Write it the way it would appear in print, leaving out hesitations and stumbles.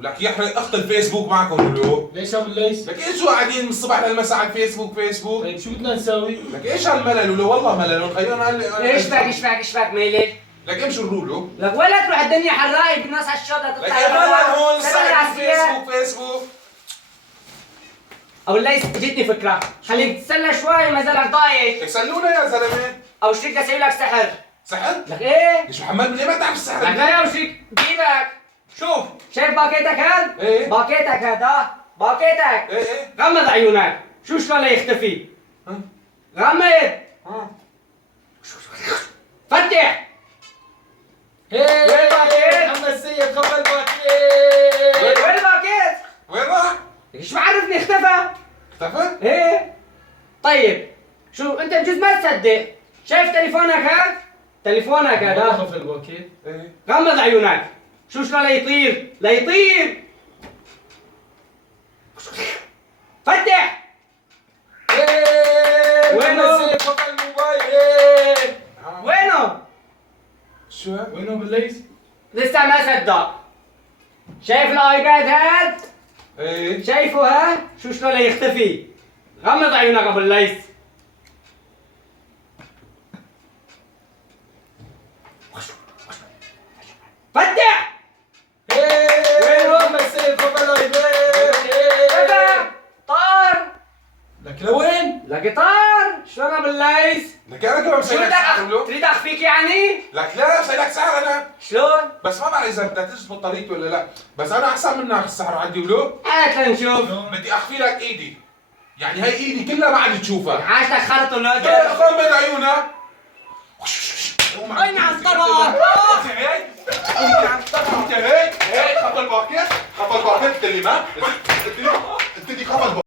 ولك يحرق اخت الفيسبوك معكم ولو. ليش ابو الليث؟ لك ايش قاعدين من الصبح للمساء على الفيسبوك فيسبوك؟ طيب شو بدنا نساوي؟ لك ايش هالملل ولو والله ملل خلينا ايش فاك ميلل؟ لك امشي الرولو. لك ولا تروح الدنيا حراقي بالناس على الشاطئ لك تطلع يا ملل هون سلام الساعة العسكرية. فيسبوك فيسبوك. ابو الليث اجتني فكرة، خليك تتسلى شوي ما زالك ضايج. يسلونا يا زلمه. او شريك اسوي لك سحر. سحر؟ لك ايه؟ ليش محمد من ايه ما تعرف لك السحر؟ لا يا شريك بإيدك. شوف شايف باكيتك هاد؟ ايه. باكيتك هذا باكيتك. ايه. غمض عيونك، شو شلون يختفي؟ ها؟ غمض. ها؟ فتح. هي وين باكيت؟ محمد سيد خبر باكيت. وين الباكيت؟ وين راح؟ ايش بعرفني اختفى؟ اختفى؟ ايه. طيب شو انت بجوز ما تصدق، شايف تليفونك هاد؟ تليفونك والله هذا خبر باكيت. ايه. غمض عيونك، شو شلون ليطير؟ ليطير. فتح. وينه؟ محمد سيد خبر الموبايل. وينه؟ شو؟ وينه ابو الليث؟ لسه ما صدق. شايف الايباد هاد؟ ايه. شايفه ها؟ شو شلون يختفي؟ غمض عيونك ابو الليث. فتح. وينه محمد سيد خبر الايباد. كذا طار. لك لوين؟ لك طار. شلون ابو الليث؟ لك انا كمان شو مسوي لك بدك سحر ولو. تريد اخفيك يعني؟ لك لا مسوي لك سحر انا. شلون؟ بس ما بعرف اذا بدها تزبط طريقتي ولا لا، بس انا احسن منك السحر عندي ولو. هات لنشوف. بدي اخفي لك ايدي. يعني هي ايدي كلها ما عاد تشوفها. حاجتك خرط ولا غمض عيونك. وين على الطبق؟ انت هيك انت هيك خبط الباكيت خبط الباكيت قلت لي ما قلت لي خبط